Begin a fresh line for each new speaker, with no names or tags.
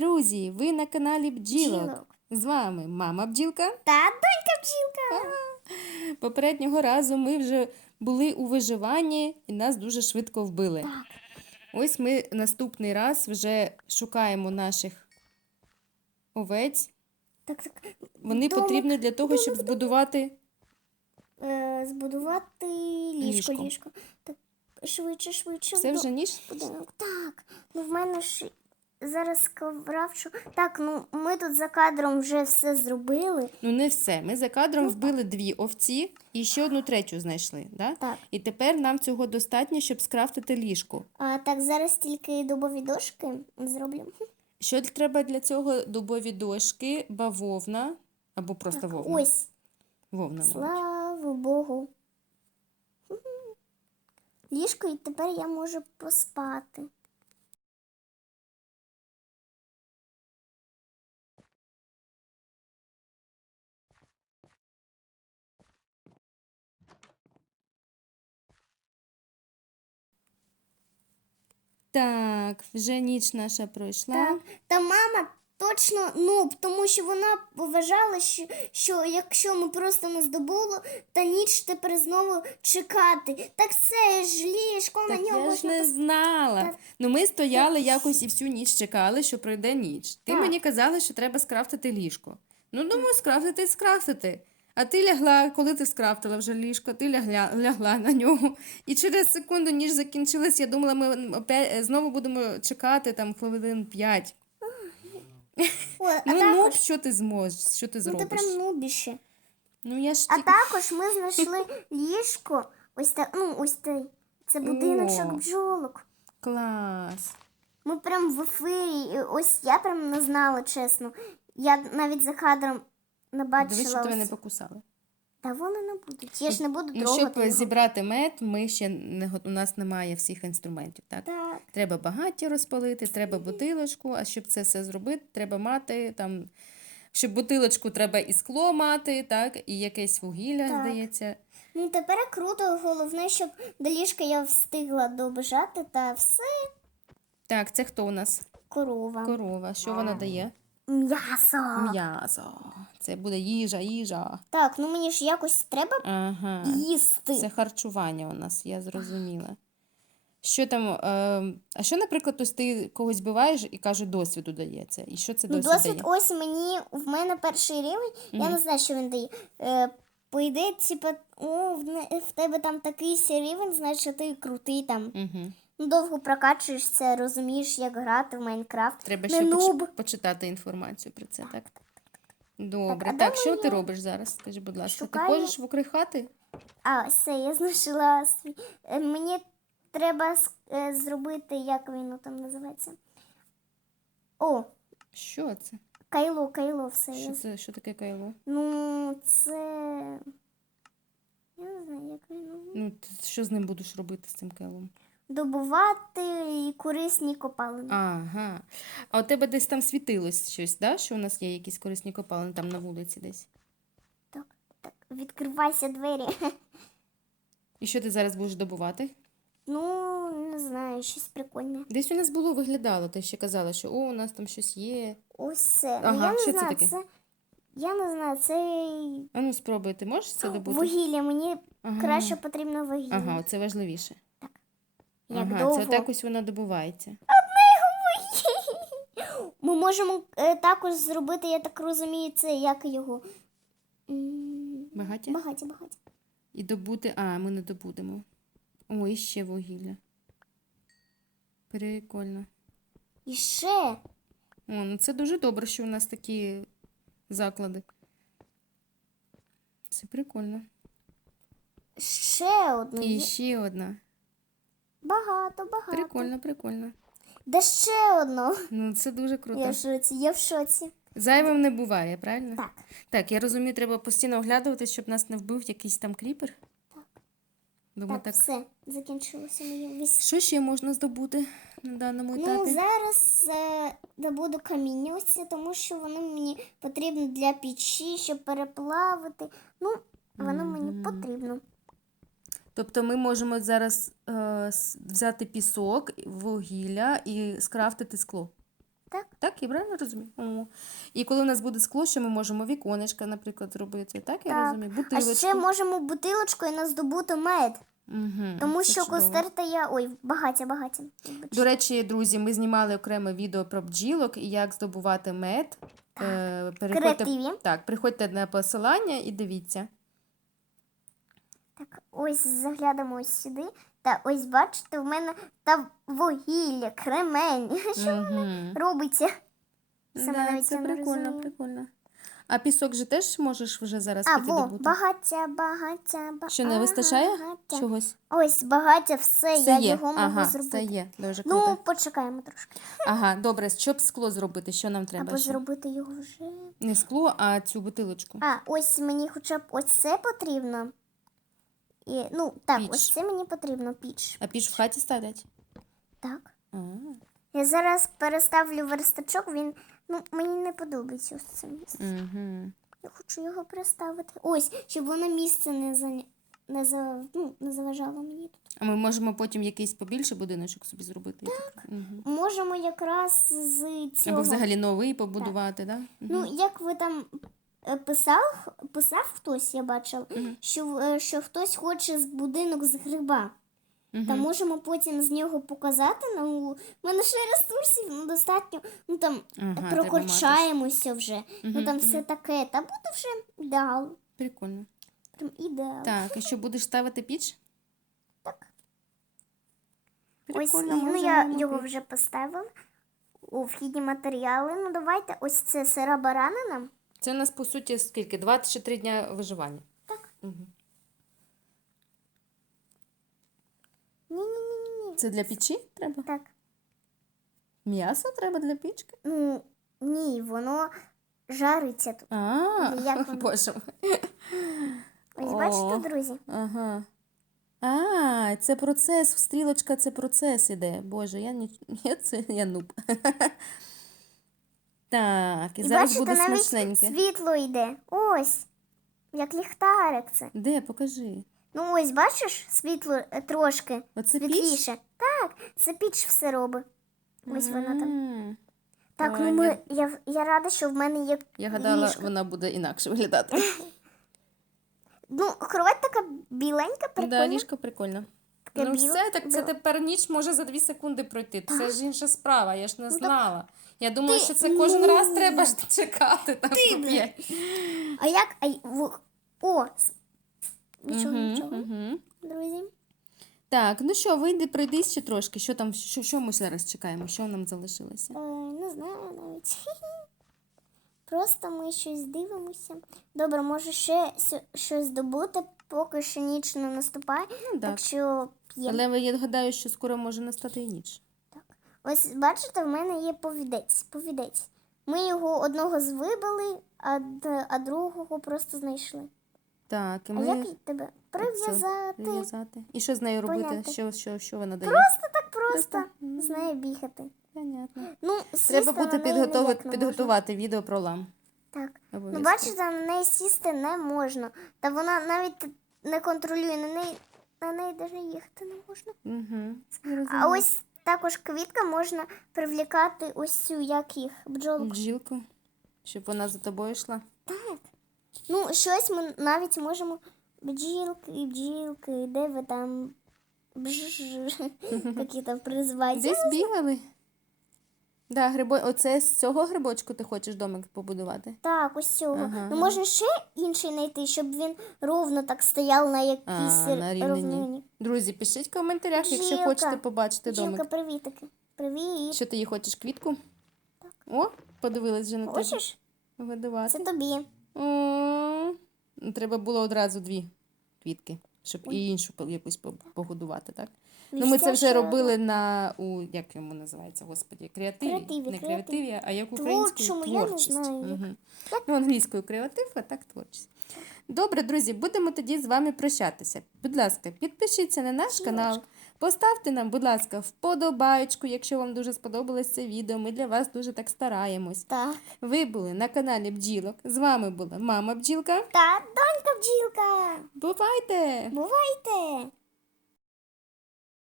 друзі! Ви на каналі Бджілок.
Бджілок.
З вами мама бджілка.
Та донька бджілка.
Попереднього разу ми вже були у виживанні і нас дуже швидко вбили.
Так.
Ось ми наступний раз вже шукаємо наших овець.
Так, так.
Вони
Домик,
потрібні для того, щоб збудувати.
Е, збудувати ліжко,
Ліжко.
ліжко. Так, швидше, швидше.
Це вже ніж?
будинок. Так, ну в мене ж зараз ковравшу. Так, ну ми тут за кадром вже все зробили.
Ну не все. Ми за кадром
Ну,
вбили дві овці і ще одну третю знайшли. Да?
Так.
І тепер нам цього достатньо, щоб скрафтити ліжко.
А, так, зараз тільки дубові дошки зроблю.
Що треба для цього? Дубові дошки, бавовна або просто
Так,
вовна.
ось,
Вовна,
слава Богу. Ліжко, і тепер я можу поспати.
Так, вже ніч наша пройшла.
Так. Та мама точно нуб, тому що вона вважала, що, що якщо ми просто не здобуло, та ніч тепер знову чекати. Так це ж ліжко
Так
на нього
я ж не знала.
Так.
Ну ми стояли якось і всю ніч чекали, що пройде ніч. Ти
Так.
мені казала, що треба скрафтити ліжко. Ну, думаю, скрафтити і скрафтити. А ти лягла, коли ти скрафтила вже ліжко, ти лягла, лягла на нього. І через секунду, ніж закінчилась, я думала, ми опять, знову будемо чекати там хвилин п'ять.
О, а
Ну,
також,
що ти зможеш, що ти
ну, ти
зробиш?
прям нубіще.
Ну, я ж
А також ми знайшли ліжко. Ось так, ну ось цей. Це будиночок
О.
бджолок.
Клас.
Ми прям в ефірі. Ось я прям не знала, чесно. Я навіть за кадром не бачила.
Дивись, що тебе не покусали.
Та вони не будуть. Я ж не буду
Ну,
трогати.
щоб
його.
зібрати мед, ми ще не го- у нас немає всіх інструментів. Так?
Так.
Треба багаття розпалити, треба бутилочку, а щоб це все зробити, треба мати там. Щоб бутилочку треба і скло мати, так, і якесь вугілля,
Так.
здається.
Ну тепер круто, головне, щоб до ліжка я встигла добежати та все
Так, це хто у нас?
корова.
Корова. Що вона дає?
М'ясо.
М'ясо. Це буде їжа, їжа.
Так, ну мені ж якось треба
Ага.
їсти.
Це харчування у нас, я зрозуміла. Що там, е, а що, наприклад, ось ти когось биваєш і каже, досвіду дає це? І що це
Ну,
досвід,
досвід,
дає?
ось мені в мене перший рівень, я не знаю, що він дає. Е, по ідеї, типа, о, в, не- в тебе там такий сі рівень, значить ти крутий там.
Угу.
Ну, довго прокачуєш це, розумієш, як грати в Майнкрафт.
Треба
Не
ще поч-
нуб.
почитати інформацію про це, так? Добре.
де
Так, що ти робиш зараз? Скажи, будь ласка,
Шукаю.
ти ходиш в хати?
А, все, я знайшла свій. Е, Мені треба е, зробити, як він там називається. О,
Що це?
кайло, кайло, все.
Що це? Що таке кайло?
Ну, це. Я не знаю, як ну,
Ну, ти що з ним будеш робити з цим кайлом?
Добувати і корисні копалини.
Ага. А у тебе десь там світилось щось, да? Що у нас є якісь корисні копалини там на вулиці десь?
Так, так, відкривайся двері.
І що ти зараз будеш добувати?
Ну, не знаю, щось прикольне.
Десь у нас було виглядало, ти ще казала, що о, у нас там щось є.
Ось це. Ну,
Ага,
я не
що це
знаю,
таке?
це. Я не знаю, це
А ну спробуй, ти можеш це добути?
вугілля. Мені
Ага.
краще потрібно вугілля.
Ага, це важливіше.
Як
ага,
довго?
це так ось вона добувається.
Ми можемо е, також зробити, я так розумію, це як його. М,
Багаття?
Багаті, багаті.
І добути. А, ми не добудемо. О, і ще вугілля. Прикольно.
І ще.
О, ну це дуже добре, що у нас такі заклади. Це прикольно.
Ще одну.
І ще одна.
Багато, багато.
Прикольно, прикольно.
Де ще одну.
Ну, це дуже
Я
круто.
в шоці, я в шоці.
Зайвим не буває, правильно?
Так.
Так, я розумію, треба постійно оглядувати, щоб нас не вбив якийсь там кріпер. Думаю,
Так,
так.
все, закінчилося моє весь.
Що ще можна здобути на даному
Ну,
етапі?
зараз е, добуду каміння ось тому що воно мені потрібно для печі, щоб переплавити. Ну, воно мені потрібно.
Тобто ми можемо зараз е, взяти пісок, вугілля і скрафтити скло.
Так.
Так, я правильно розумію? О. І коли у нас буде скло, що ми можемо віконечка, наприклад, зробити. Так, я
Так.
розумію?
А
Бутилочку.
ще можемо бутилочкою наздобути мед.
Угу,
Тому що костерта я. Ой, багаття, багаття.
До речі, друзі, ми знімали окреме відео про бджілок і як здобувати мед. Е, переходьте,
Креативі.
так, приходьте на посилання і дивіться.
Так, ось заглянемо ось сюди. Та ось бачите, в мене та вугілля, кремень. Що
Угу.
робиться? Саме
Да,
навіть
це
я не
прикольно,
розумію.
прикольно. А пісок же теж можеш вже зараз
А,
піти
во,
добути?
багаття, багаття, багаття.
Що не вистачає
багаття.
чогось?
Ось багаття, все,
Все
я
є.
його можу
ага,
зробити.
все є. Дуже круто.
Ну, почекаємо трошки.
Ага, добре, щоб скло зробити, що нам треба?
Або
ще?
зробити його вже.
Не скло, а цю бутилочку.
А, ось мені хоча б ось це потрібно. І, ну, так,
Піч.
ось це мені потрібно піч.
А піч в хаті ставлять?
Так.
А,
Я зараз переставлю верстачок, він. Ну, мені не подобається ось це місце.
угу.
Я хочу його переставити. Ось, щоб воно місце не за... не, за... ну, не заважало мені тут.
А ми можемо потім якийсь побільше будиночок собі зробити. Так. Угу.
Можемо якраз з цього.
Або взагалі новий побудувати, так? Да?
Ну, як ви там писав, писав хтось, я бачила,
Мгм.
що, е, що хтось хоче з будинок з гриба.
Мгм.
Та можемо потім з нього показати. Ну, в мене ще ресурсів ну, достатньо. Ну там
Ага,
прокорчаємося вже. ну
Мгм,
там
мгм.
все таке. Та буде вже ідеал.
Прикольно.
Прям ідеал.
Так, і що будеш ставити піч?
Так. Ось ну, я
на
його вже поставила. У вхідні матеріали. Ну давайте ось це сира баранина.
Це у нас по суті скільки? Два чи три дня виживання.
Так.
Угу.
Ні-ні-ні.
Це для печі треба?
Так.
М'ясо треба для пічки?
Ну ні, воно жариться тут.
А,
Як воно?
боже мой.
Ось
О.
бачите, друзі?
Ага. А, це процес, стрілочка, це процес іде. Боже, я не я це я нуб. Так, і,
І
зараз
бачите,
буде
навіть
смачненьке.
світло йде. Ось. Як ліхтарик це.
Де, покажи.
Ну ось, бачиш, світло е, трошки
Оце піч?
Так, це піч все робить. Ось вона там. Так, ну ми, я, я рада, що в мене є
Я гадала,
ліжко.
вона буде інакше виглядати.
Ну, кровать така біленька,
Да,
прикольна.
ліжко прикольно.
Таке
Ну
біле-
все, так це тепер ніч може за дві секунди пройти. Це ж інша справа, я ж не
Ну,
знала. Я думаю,
ти-
що це кожен раз треба ж чекати там
ти, блін.
п'ять.
А як? А, й- в... О! с- Нічого,
Мгм,
нічого,
мгм.
друзі.
Так, ну що, вийди, пройдись ще трошки. Що там, що, що ми зараз чекаємо? Що нам залишилося?
Е, не знаю навіть. Просто ми щось дивимося. Добре, може ще сьо- щось добути, поки що ніч не наступає.
Ну так.
Так що п'ємо.
Але я гадаю, що скоро може настати і ніч.
Ось бачите, в мене є повідець. Повідець. Ми його одного звибили, а, а другого просто знайшли.
Так, і
А як тебе прив'язати?
прив'язати. І що з нею робити?
Поняти.
Що, що, що вона дає?
Просто так просто
Просто,
з нею бігати.
Понятно.
Ну,
Треба
не можна.
підготувати відео про лам.
Так. Ну, бачите, на неї сісти не можна. Та вона навіть не контролює на неї, на неї навіть їхати не можна.
Угу.
А ось також квітка можна привлікати ось цю, як їх, бджолку.
бджілку, щоб вона за тобою йшла. Так.
Ну, щось ми навіть можемо. Бджілки, бджілки, де ви там? Бж, які там призвати.
Десь бігали. Да, грибо... Оце з цього грибочку ти хочеш домик побудувати?
Так, ось цього.
Ага,
ну можна ще інший знайти, щоб він ровно так стояв на якійсь
А, на рівнині. Друзі, пишіть в коментарях, якщо хочете побачити
Бджілка,
домик.
привітики. Привіт.
Що ти її хочеш квітку? О, подивилась вже на тебе.
Хочеш?
Видавати.
Це тобі.
О, Треба було одразу дві квітки, щоб і іншу якусь по- погодувати, так? Ну, ми це вже робили на у як йому називається, господі, креативі.
Креативі,
не
креативі.
креативі, а як українською
Творчому, я не
творчість.
знаю, як.
Мгм. Ну, англійською креатив, а так творчість. Добре, друзі, будемо тоді з вами прощатися. Будь ласка, підпишіться на наш канал. Поставте нам, будь ласка, вподобаєчку, якщо вам дуже сподобалось це відео. Ми для вас дуже так стараємось.
Так.
Ви були на каналі Бджілок. З вами була мама Бджілка.
Та донька бджілка.
Бувайте!
Бувайте.